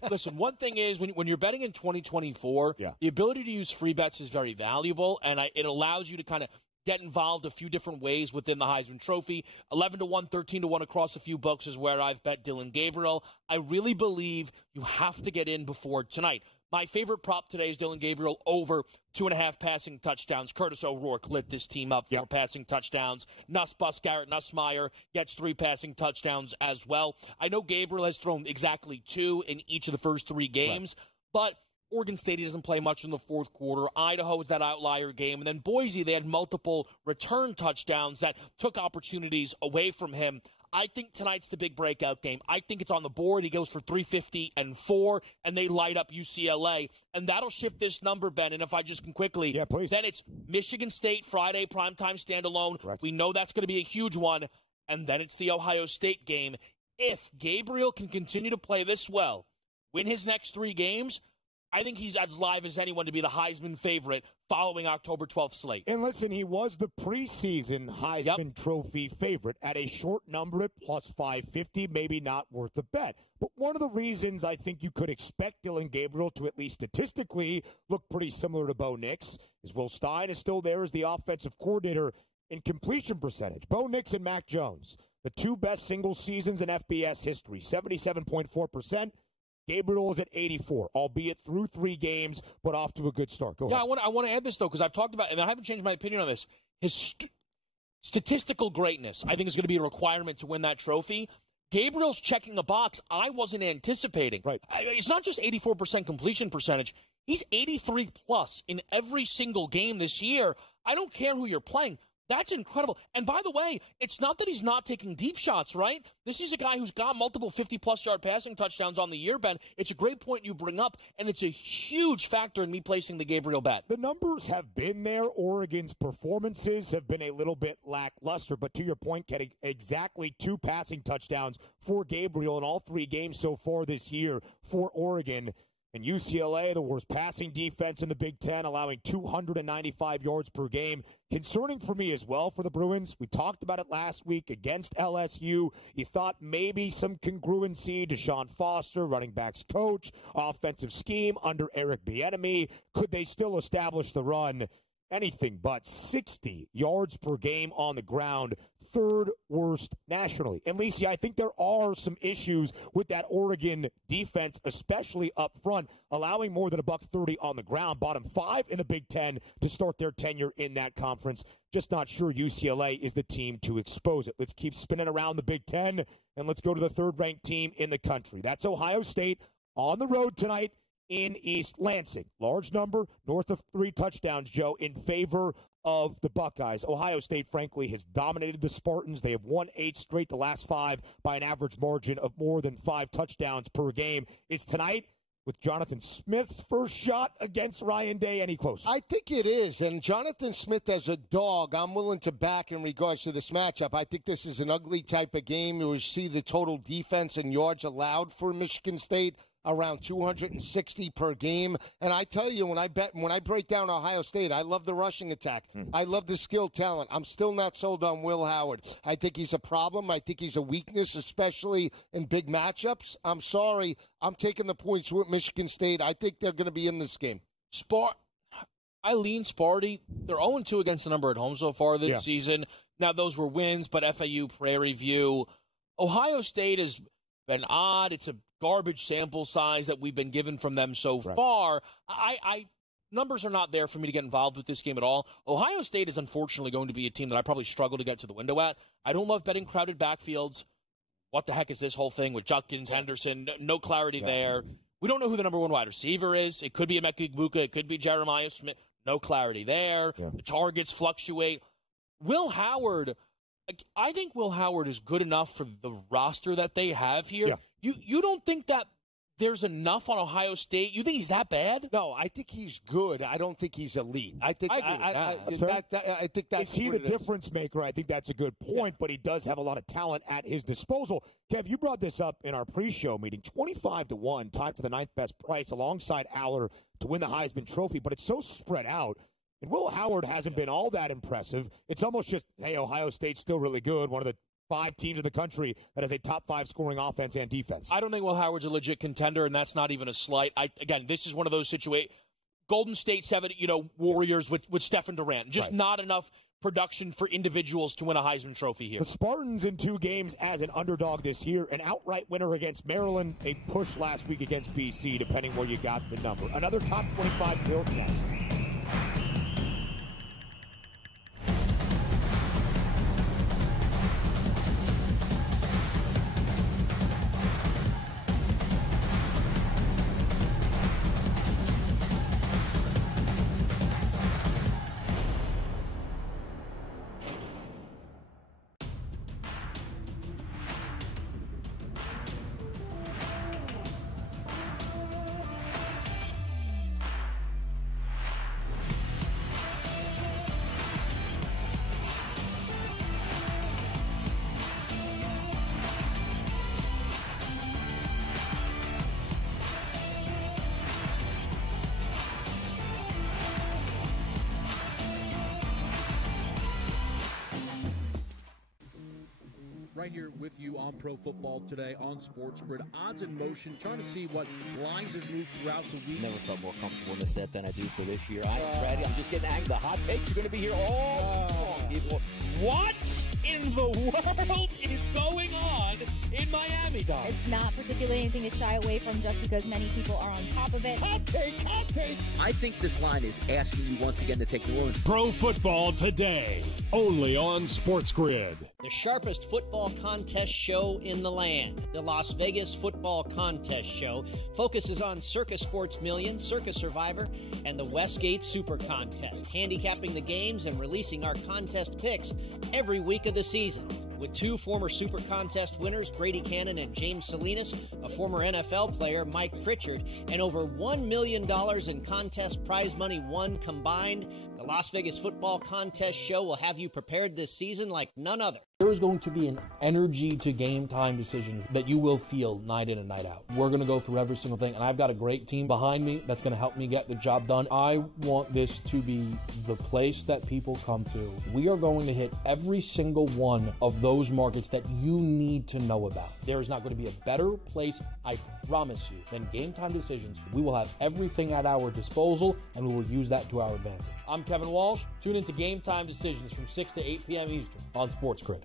Listen, one thing is when you're betting in 2024, the ability to use free bets is very valuable, and it allows you to kind of get involved a few different ways within the Heisman Trophy. 11-1, 13-1 across a few books is where I've bet Dylan Gabriel. I really believe you have to get in before tonight. My favorite prop today is Dylan Gabriel over 2.5 passing touchdowns. Curtis O'Rourke lit this team up for passing touchdowns. Garrett Nussmeier gets 3 passing touchdowns as well. I know Gabriel has thrown exactly 2 in each of the first 3 games, but Oregon State doesn't play much in the fourth quarter. Idaho is that outlier game. And then Boise, they had multiple return touchdowns that took opportunities away from him. I think tonight's the big breakout game. I think it's on the board. He goes for 350 and 4, and they light up UCLA. And that'll shift this number, Ben. And if I just can quickly, then it's Michigan State Friday, primetime standalone. Correct. We know that's going to be a huge one. And then it's the Ohio State game. If Gabriel can continue to play this well, win his next 3 games, I think he's as live as anyone to be the Heisman favorite following October 12th slate. And listen, he was the preseason Heisman Trophy favorite at a short number at plus 550, maybe not worth the bet. But one of the reasons I think you could expect Dillon Gabriel to at least statistically look pretty similar to Bo Nix is Will Stein is still there as the offensive coordinator in completion percentage. Bo Nix and Mac Jones, the two best single seasons in FBS history, 77.4%. Gabriel is at 84, albeit through 3 games, but off to a good start. Go ahead. I want to add this, though, because I've talked about, and I haven't changed my opinion on this. His statistical greatness, I think, is going to be a requirement to win that trophy. Gabriel's checking a box I wasn't anticipating. Right. It's not just 84% completion percentage. He's 83-plus in every single game this year. I don't care who you're playing. That's incredible. And by the way, it's not that he's not taking deep shots, right? This is a guy who's got multiple 50-plus yard passing touchdowns on the year, Ben. It's a great point you bring up, and it's a huge factor in me placing the Gabriel bet. The numbers have been there. Oregon's performances have been a little bit lackluster, but to your point, getting exactly 2 passing touchdowns for Gabriel in all 3 games so far this year for Oregon. And UCLA, the worst passing defense in the Big Ten, allowing 295 yards per game. Concerning for me as well for the Bruins. We talked about it last week against LSU. You thought maybe some congruency. Deshaun Foster, running backs coach, offensive scheme under Eric Bieniemy. Could they still establish the run? Anything but 60 yards per game on the ground. 3rd worst nationally. And Lisi, I think there are some issues with that Oregon defense, especially up front, allowing more than $130 on the ground. Bottom 5 in the Big Ten to start their tenure in that conference. Just not sure UCLA is the team to expose it. Let's keep spinning around the Big Ten, and let's go to the 3rd-ranked team in the country. That's Ohio State on the road tonight in East Lansing. Large number, north of 3 touchdowns, Joe, in favor of the Buckeyes. Ohio State, frankly, has dominated the Spartans. They have won 8 straight, the last 5 by an average margin of more than 5 touchdowns per game. Is tonight, with Jonathan Smith's first shot against Ryan Day, any closer? I think it is, and Jonathan Smith as a dog, I'm willing to back in regards to this matchup. I think this is an ugly type of game. You will see the total defense and yards allowed for Michigan State around 260 per game. And I tell you, when I break down Ohio State, I love the rushing attack. I love the skill talent. I'm still not sold on Will Howard. I think he's a problem. I think he's a weakness, especially in big matchups. I'm sorry. I'm taking the points with Michigan State. I think they're going to be in this game. I lean Sparty. They're 0-2 against the number at home so far this season. Now, those were wins, but FAU, Prairie View. Ohio State has been odd. It's a garbage sample size that we've been given from them so far. Numbers are not there for me to get involved with this game at all. Ohio State is unfortunately going to be a team that I probably struggle to get to the window at. I don't love betting crowded backfields. What the heck is this whole thing with Judkins, Henderson? No clarity there. We don't know who the number 1 wide receiver is. It could be Emeka Egbuka. It could be Jeremiah Smith. No clarity there. The targets fluctuate. Will Howard, I think Will Howard is good enough for the roster that they have here. You don't think that there's enough on Ohio State? You think he's that bad? No, I think he's good. I don't think he's elite. I think I think that's is he the difference maker? I think that's a good point, but he does have a lot of talent at his disposal. Kev, you brought this up in our pre-show meeting. 25-1, tied for the 9th best price alongside Aller to win the Heisman Trophy, but it's so spread out. And Will Howard hasn't been all that impressive. It's almost just, hey, Ohio State's still really good. One of the 5 teams in the country that has a top 5 scoring offense and defense. I don't think Will Howard's a legit contender, and that's not even a slight. Again, this is one of those situations. Golden State 7, Warriors with Stephen Durant. Just not enough production for individuals to win a Heisman Trophy here. The Spartans in 2 games as an underdog this year, an outright winner against Maryland, a push last week against BC, depending where you got the number. Another top 25 tilt next. right here with you on Pro Football Today on SportsGrid. Odds in motion, trying to see what lines have moved throughout the week. Never felt more comfortable in the set than I do for this year. I'm ready. I'm just getting angry. The hot takes are going to be here all people. What in the world is going on in Miami, Don? It's not particularly anything to shy away from just because many people are on top of it. Hot take, hot take. I think this line is asking you once again to take New Orleans. Pro Football Today, only on SportsGrid. The sharpest football contest show in the land, the Las Vegas Football Contest Show, focuses on Circa Sports Million, Circa Survivor, and the Westgate Super Contest, handicapping the games and releasing our contest picks every week of the season. With two former Super Contest winners, Brady Cannon and James Salinas, a former NFL player, Mike Pritchard, and over $1 million in contest prize money won combined, the Las Vegas Football Contest Show will have you prepared this season like none other. There is going to be an energy to game time decisions that you will feel night in and night out. We're going to go through every single thing, and I've got a great team behind me that's going to help me get the job done. I want this to be the place that people come to. We are going to hit every single one of those markets that you need to know about. There is not going to be a better place, I promise you, than Game Time Decisions. We will have everything at our disposal, and we will use that to our advantage. I'm Kevin Walsh. Tune into Game Time Decisions from 6 to 8 p.m. Eastern on SportsGrid.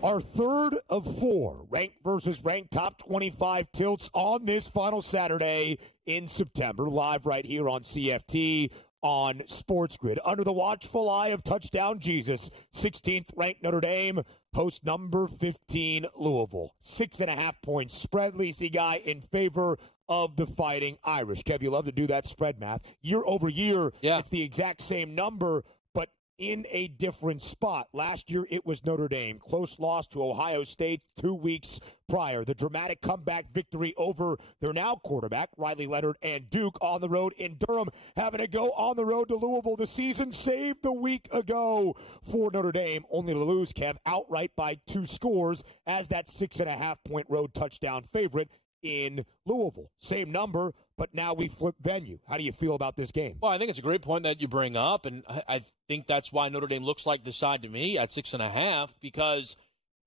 Our third of four ranked versus ranked top 25 tilts on this final Saturday in September, live right here on CFT on SportsGrid. Under the watchful eye of Touchdown Jesus, 16th ranked Notre Dame hosts number 15 Louisville. 6.5 point spread, Lisi guy, in favor of the Fighting Irish. Kev, you love to do that spread math. Year over year, it's the exact same number, but in a different spot. Last year, it was Notre Dame. Close loss to Ohio State 2 weeks prior. The dramatic comeback victory over their now quarterback, Riley Leonard, and Duke on the road in Durham, having to go on the road to Louisville. The season saved a week ago for Notre Dame, only to lose, Kev, outright by 2 scores as that 6.5 point road touchdown favorite in Louisville. Same number, but now we flip venue. How do you feel about this game? Well, I think it's a great point that you bring up, and I think that's why Notre Dame looks like the side to me at 6.5, because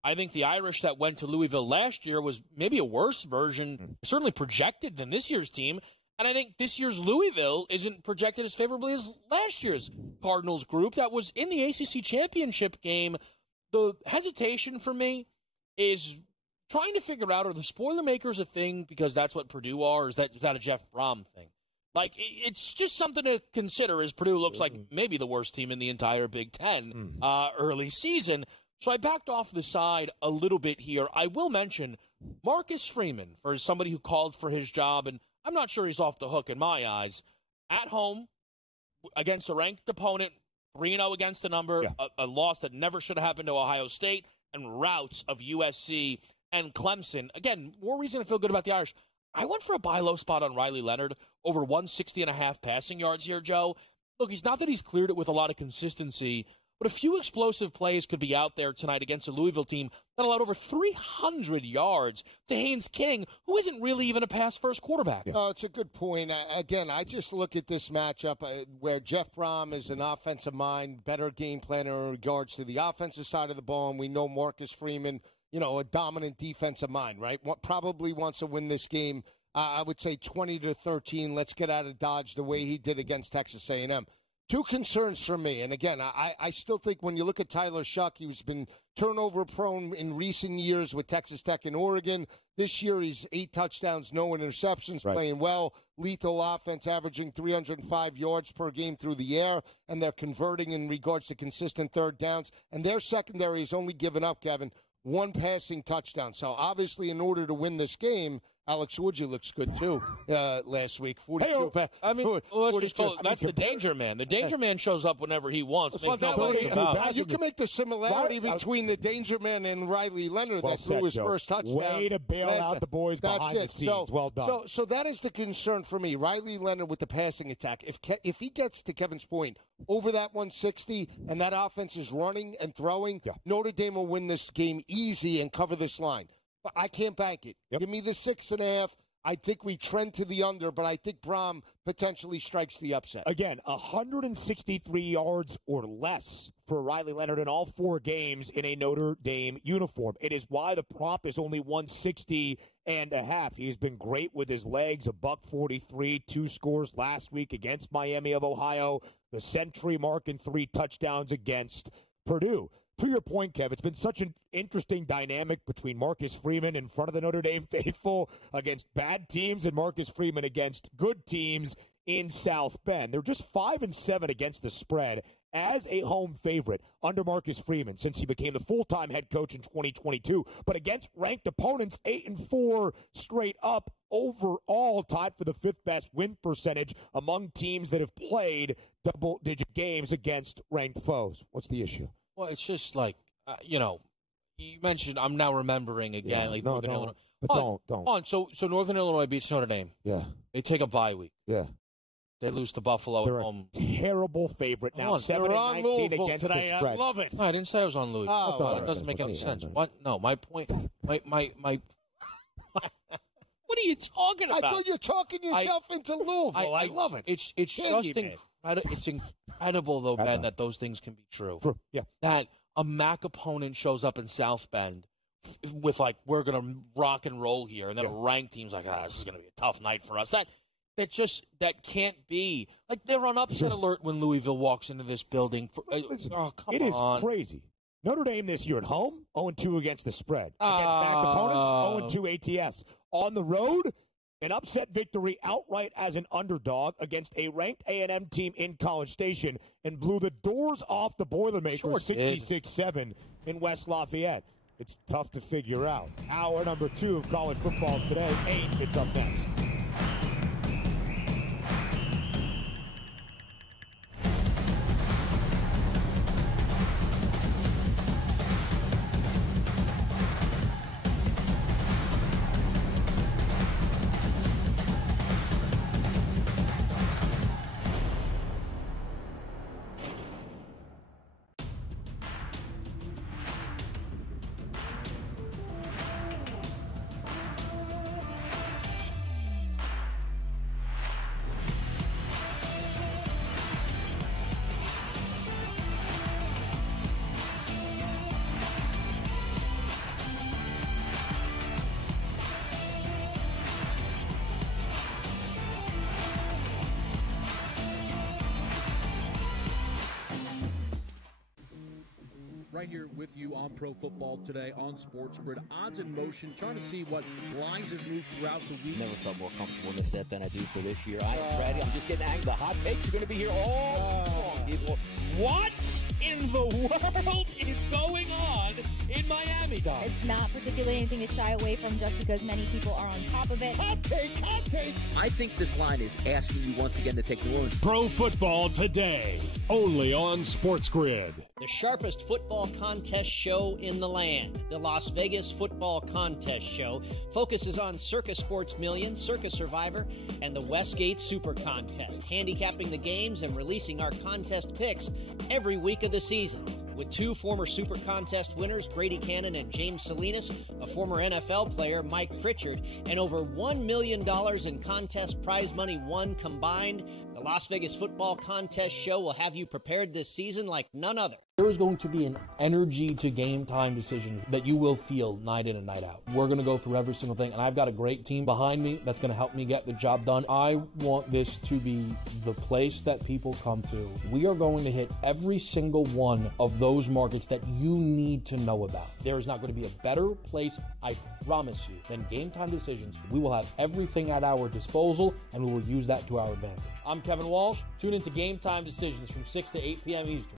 I think the Irish that went to Louisville last year was maybe a worse version, certainly projected than this year's team, and I think this year's Louisville isn't projected as favorably as last year's Cardinals group that was in the ACC championship game. The hesitation for me is trying to figure out, are the spoiler makers a thing because that's what Purdue are, or is that a Jeff Brom thing? Like, it's just something to consider, as Purdue looks like maybe the worst team in the entire Big Ten early season. So I backed off the side a little bit here. I will mention Marcus Freeman, for somebody who called for his job, and I'm not sure he's off the hook in my eyes. At home, against a ranked opponent, 3-0 against the number, a loss that never should have happened to Ohio State, and routes of USC and Clemson. Again, more reason to feel good about the Irish. I went for a buy low spot on Riley Leonard, over 160.5 passing yards here, Joe. Look, he's not that he's cleared it with a lot of consistency, but a few explosive plays could be out there tonight against a Louisville team that allowed over 300 yards to Haynes King, who isn't really even a pass-first quarterback. It's a good point. Again, I just look at this matchup where Jeff Brom is an offensive mind, better game planner in regards to the offensive side of the ball, and we know Marcus Freeman, a dominant defensive mind, right? Probably wants to win this game, I would say 20-13. Let's get out of Dodge the way he did against Texas A&M. 2 concerns for me, and again, I still think when you look at Tyler Shuck, he's been turnover-prone in recent years with Texas Tech and Oregon. This year, he's 8 touchdowns, no interceptions, playing well. Lethal offense, averaging 305 yards per game through the air, and they're converting in regards to consistent third downs. And their secondary has only given up, Kevin, 1 passing touchdown. So obviously, in order to win this game, Alex Woodley looks good, too, last week. 42 I mean, that's the danger man. The danger man shows up whenever he wants. You can make the similarity between the danger man and Riley Leonard that threw his first touchdown. Way to bail out the boys behind the scenes. Well done. So that is the concern for me. Riley Leonard with the passing attack. If he gets, to Kevin's point, over that 160 and that offense is running and throwing, Notre Dame will win this game easy and cover this line. But I can't bank it. Give me the 6.5. I think we trend to the under, but I think Brom potentially strikes the upset. Again, 163 yards or less for Riley Leonard in all 4 games in a Notre Dame uniform. It is why the prop is only 160.5. He's been great with his legs, $143, 2 scores last week against Miami of Ohio, the century mark and 3 touchdowns against Purdue. To your point, Kev, it's been such an interesting dynamic between Marcus Freeman in front of the Notre Dame faithful against bad teams and Marcus Freeman against good teams in South Bend. They're just 5-7 against the spread as a home favorite under Marcus Freeman since he became the full-time head coach in 2022. But against ranked opponents, 8-4 straight up overall, tied for the 5th best win percentage among teams that have played double-digit games against ranked foes. What's the issue? Well, it's just like, you mentioned, I'm now remembering again. Northern Illinois. But don't. So Northern Illinois beats Notre Dame. Yeah. They take a bye week. Yeah. They lose to Buffalo They're at home. Terrible favorite now. 7-19 against today. the spread. I love it. No, I didn't say I was on Louis. That doesn't make any sense. What? No, my point. My. What are you talking about? I thought you were talking yourself into Louisville. I love it. It's just incredible, though, Ben, that those things can be true. True. Yeah. That a MAC opponent shows up in South Bend with, we're going to rock and roll here, and then a ranked team's like, this is going to be a tough night for us. That can't be. They're on upset alert when Louisville walks into this building. It is crazy. Notre Dame this year at home, 0-2 against the spread. Against MAC opponents, 0-2 ATS. On the road, an upset victory outright as an underdog against a ranked A&M team in College Station and blew the doors off the Boilermakers 66-7 in West Lafayette. It's tough to figure out. Hour number 2 of college football today. 8, it's up next. Right here with you on Pro Football Today on SportsGrid. Odds in motion, trying to see what lines have moved throughout the week. Never felt more comfortable in this set than I do for this year. I'm ready. I'm just getting angry. The hot takes are going to be here all long. What in the world is going on in Miami, Dog? It's not particularly anything to shy away from just because many people are on top of it. Hot take. I think this line is asking you once again to take New Orleans. Pro Football Today, only on SportsGrid. The sharpest football contest show in the land, the Las Vegas Football Contest Show, focuses on Circus Sports Million, Circus Survivor, and the Westgate Super Contest, handicapping the games and releasing our contest picks every week of the season. With 2 former Super Contest winners, Brady Cannon and James Salinas, a former NFL player, Mike Pritchard, and over $1 million in contest prize money won combined, the Las Vegas Football Contest Show will have you prepared this season like none other. There is going to be an energy to game time decisions that you will feel night in and night out. We're going to go through every single thing, and I've got a great team behind me that's going to help me get the job done. I want this to be the place that people come to. We are going to hit every single one of those markets that you need to know about. There is not going to be a better place, I promise you, than Game Time Decisions. We will have everything at our disposal, and we will use that to our advantage. I'm Kevin Walsh. Tune into Game Time Decisions from 6 to 8 p.m. Eastern.